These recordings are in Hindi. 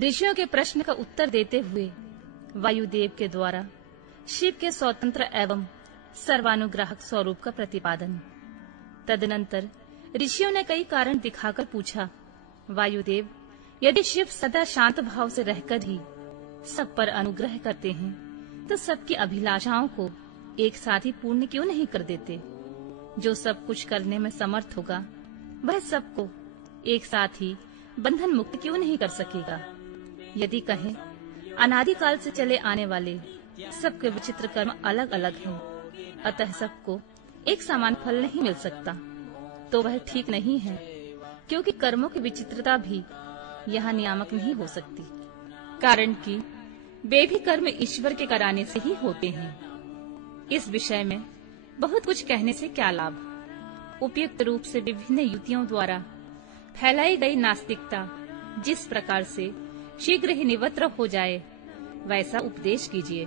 ऋषियों के प्रश्न का उत्तर देते हुए वायुदेव के द्वारा शिव के स्वतंत्र एवं सर्वानुग्राहक स्वरूप का प्रतिपादन। तदनंतर ऋषियों ने कई कारण दिखाकर पूछा, वायुदेव, यदि शिव सदा शांत भाव से रहकर ही सब पर अनुग्रह करते हैं तो सबकी अभिलाषाओं को एक साथ ही पूर्ण क्यों नहीं कर देते? जो सब कुछ करने में समर्थ होगा वह सबको एक साथ ही बंधन मुक्त क्यों नहीं कर सकेगा? यदि कहें अनादिकाल से चले आने वाले सबके विचित्र कर्म अलग अलग हैं, अतः सबको एक समान फल नहीं मिल सकता, तो वह ठीक नहीं है, क्योंकि कर्मों की विचित्रता भी यहाँ नियामक नहीं हो सकती, कारण कि वे भी कर्म ईश्वर के कराने से ही होते हैं। इस विषय में बहुत कुछ कहने से क्या लाभ? उपयुक्त रूप से विभिन्न युक्तियों द्वारा फैलाई गई नास्तिकता जिस प्रकार से शीघ्र ही निवृत्त हो जाए, वैसा उपदेश कीजिए।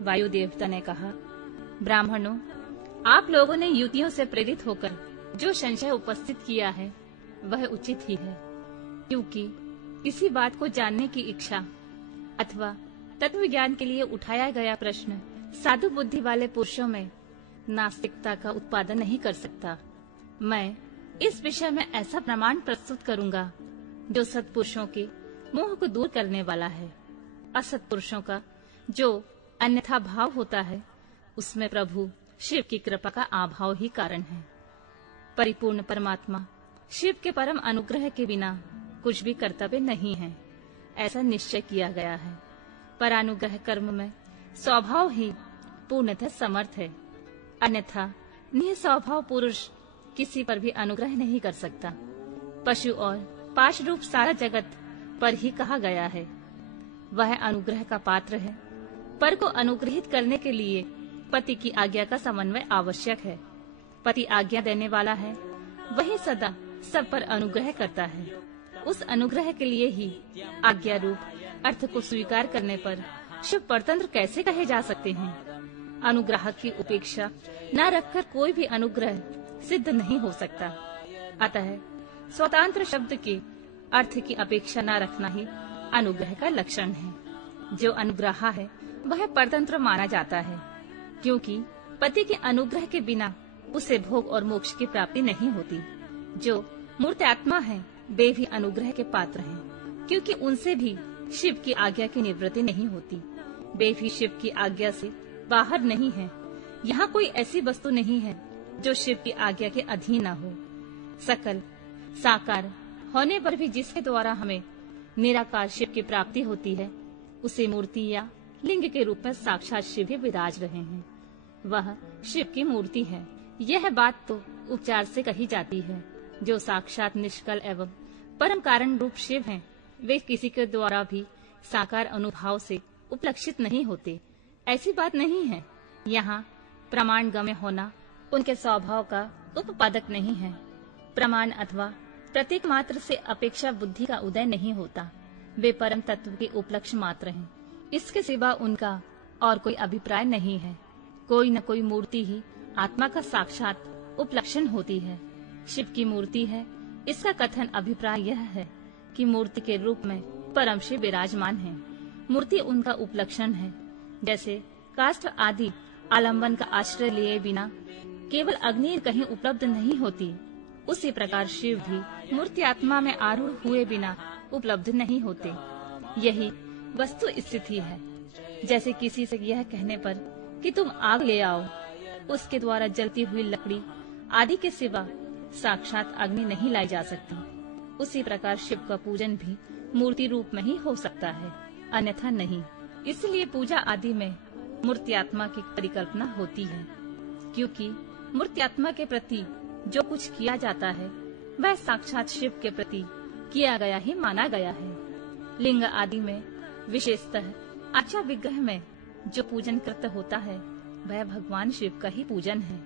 वायु देवता ने कहा, ब्राह्मणों, आप लोगों ने युक्तियों से प्रेरित होकर जो संशय उपस्थित किया है वह उचित ही है, क्योंकि किसी बात को जानने की इच्छा अथवा तत्व ज्ञान के लिए उठाया गया प्रश्न साधु बुद्धि वाले पुरुषों में नास्तिकता का उत्पादन नहीं कर सकता। मैं इस विषय में ऐसा प्रमाण प्रस्तुत करूंगा जो सत्पुरुषों के मोह को दूर करने वाला है। असत्पुरुषों का जो अन्यथा भाव होता है उसमें प्रभु शिव की कृपा का अभाव ही कारण है। परिपूर्ण परमात्मा शिव के परम अनुग्रह के बिना कुछ भी कर्तव्य नहीं है, ऐसा निश्चय किया गया है। पर अनुग्रह कर्म में स्वभाव ही पूर्णतः समर्थ है, अन्यथा निस्वभाव पुरुष किसी पर भी अनुग्रह नहीं कर सकता। पशु और पाश रूप सारा जगत पर ही कहा गया है, वह अनुग्रह का पात्र है। पर को अनुग्रहित करने के लिए पति की आज्ञा का समन्वय आवश्यक है। पति आज्ञा देने वाला है, वही सदा सब पर अनुग्रह करता है। उस अनुग्रह के लिए ही आज्ञा रूप अर्थ को स्वीकार करने पर शिव परतंत्र कैसे कहे जा सकते हैं? अनुग्रह की उपेक्षा न रखकर कोई भी अनुग्रह सिद्ध नहीं हो सकता। अतः स्वतंत्र शब्द के अर्थ की अपेक्षा न रखना ही अनुग्रह का लक्षण है। जो अनुग्रह है वह परतंत्र माना जाता है, क्योंकि पति के अनुग्रह के बिना उसे भोग और मोक्ष की प्राप्ति नहीं होती। जो मूर्त आत्मा है वे भी अनुग्रह के पात्र हैं, क्योंकि उनसे भी शिव की आज्ञा की निवृत्ति नहीं होती। वे भी शिव की आज्ञा से बाहर नहीं है। यहाँ कोई ऐसी वस्तु नहीं है जो शिव की आज्ञा के अधीन न हो। सकल साकार होने पर भी जिसके द्वारा हमें निराकार शिव की प्राप्ति होती है, उसे मूर्ति या लिंग के रूप में साक्षात शिव ही विराज रहे हैं। वह शिव की मूर्ति है। यह बात तो उपचार से कही जाती है। जो साक्षात निष्कल एवं परम कारण रूप शिव हैं, वे किसी के द्वारा भी साकार अनुभाव से उपलक्षित नहीं होते, ऐसी बात नहीं है। यहाँ प्रमाण गम्य होना उनके स्वभाव का उपपादक नहीं है। प्रमाण अथवा प्रतीक मात्र से अपेक्षा बुद्धि का उदय नहीं होता। वे परम तत्व के उपलक्ष्य मात्र हैं, इसके सिवा उनका और कोई अभिप्राय नहीं है। कोई न कोई मूर्ति ही आत्मा का साक्षात उपलक्षण होती है। शिव की मूर्ति है, इसका कथन अभिप्राय यह है कि मूर्ति के रूप में परम शिव विराजमान है। मूर्ति उनका उपलक्षण है। जैसे काष्ठ आदि आलम्बन का आश्रय लिए बिना केवल अग्नि कहीं उपलब्ध नहीं होती, उसी प्रकार शिव भी मूर्ति आत्मा में आरूढ़ हुए बिना उपलब्ध नहीं होते। यही वस्तु स्थिति है। जैसे किसी से यह कहने पर कि तुम आग ले आओ, उसके द्वारा जलती हुई लकड़ी आदि के सिवा साक्षात अग्नि नहीं लाई जा सकती, उसी प्रकार शिव का पूजन भी मूर्ति रूप में ही हो सकता है, अन्यथा नहीं। इसलिए पूजा आदि में मूर्त्यात्मा की परिकल्पना होती है, क्योंकि मूर्त्यात्मा के प्रति जो कुछ किया जाता है वह साक्षात शिव के प्रति किया गया ही माना गया है। लिंग आदि में विशेषतः अच्छा विग्रह में जो पूजन कृत होता है वह भगवान शिव का ही पूजन है।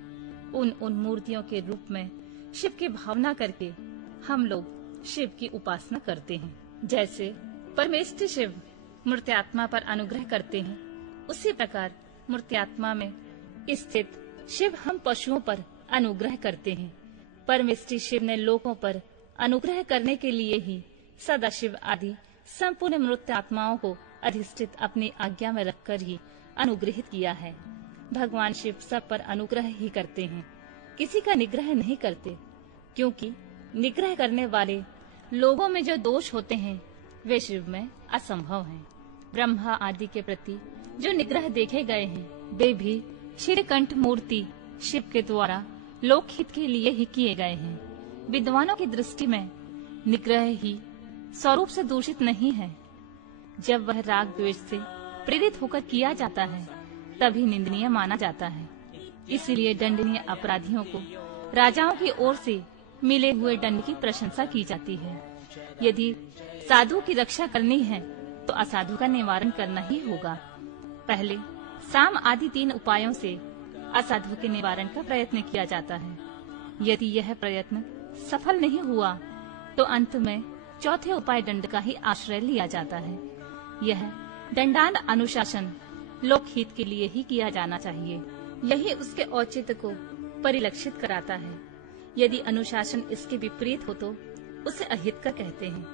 उन मूर्तियों के रूप में शिव की भावना करके हम लोग शिव की उपासना करते हैं। जैसे परमेष्ठ शिव मूर्त्यात्मा पर अनुग्रह करते हैं, उसी प्रकार मूर्त्यात्मा में स्थित शिव हम पशुओं पर अनुग्रह करते हैं। परमेष्ठी शिव ने लोगों पर अनुग्रह करने के लिए ही सदाशिव आदि संपूर्ण मृत आत्माओं को अधिष्ठित अपनी आज्ञा में रखकर ही अनुग्रहित किया है। भगवान शिव सब पर अनुग्रह ही करते हैं, किसी का निग्रह नहीं करते, क्योंकि निग्रह करने वाले लोगों में जो दोष होते हैं वे शिव में असंभव हैं। ब्रह्मा आदि के प्रति जो निग्रह देखे गए हैं वे भी क्षीरकंठ मूर्ति शिव के द्वारा लोकहित के लिए ही किए गए हैं। विद्वानों की दृष्टि में निग्रह ही स्वरूप से दूषित नहीं है। जब वह राग द्वेष से प्रेरित होकर किया जाता है तभी निंदनीय माना जाता है। इसलिए दंडनीय अपराधियों को राजाओं की ओर से मिले हुए दंड की प्रशंसा की जाती है। यदि साधु की रक्षा करनी है तो असाधु का निवारण करना ही होगा। पहले साम आदि 3 उपायों से असाधु के निवारण का प्रयत्न किया जाता है। यदि यह प्रयत्न सफल नहीं हुआ तो अंत में चौथे उपाय दंड का ही आश्रय लिया जाता है। यह दंडान अनुशासन लोकहित के लिए ही किया जाना चाहिए। यही उसके औचित्य को परिलक्षित कराता है। यदि अनुशासन इसके विपरीत हो तो उसे अहितकर कहते हैं।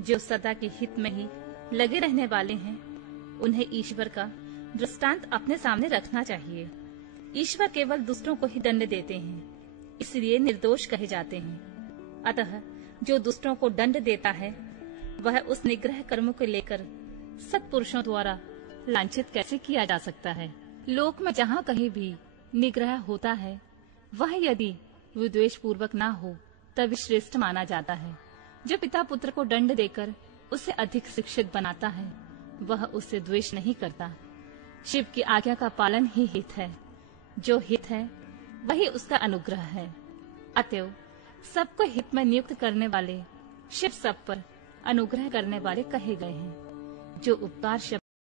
जो सदा के हित में ही लगे रहने वाले हैं उन्हें ईश्वर का दृष्टांत अपने सामने रखना चाहिए। ईश्वर केवल दुष्टों को ही दंड देते हैं, इसलिए निर्दोष कहे जाते हैं। अतः जो दुष्टों को दंड देता है वह उस निग्रह कर्म को लेकर सत्पुरुषों द्वारा लांछित कैसे किया जा सकता है। लोक में जहाँ कहीं भी निग्रह होता है वह यदि विद्वेष पूर्वक न हो तभी श्रेष्ठ माना जाता है। जो पिता पुत्र को दंड देकर उसे अधिक शिक्षित बनाता है वह उससे द्वेष नहीं करता। शिव की आज्ञा का पालन ही हित है। जो हित है वही उसका अनुग्रह है। अतएव सबको हित में नियुक्त करने वाले शिव सब पर अनुग्रह करने वाले कहे गए हैं। जो उपकार शब्द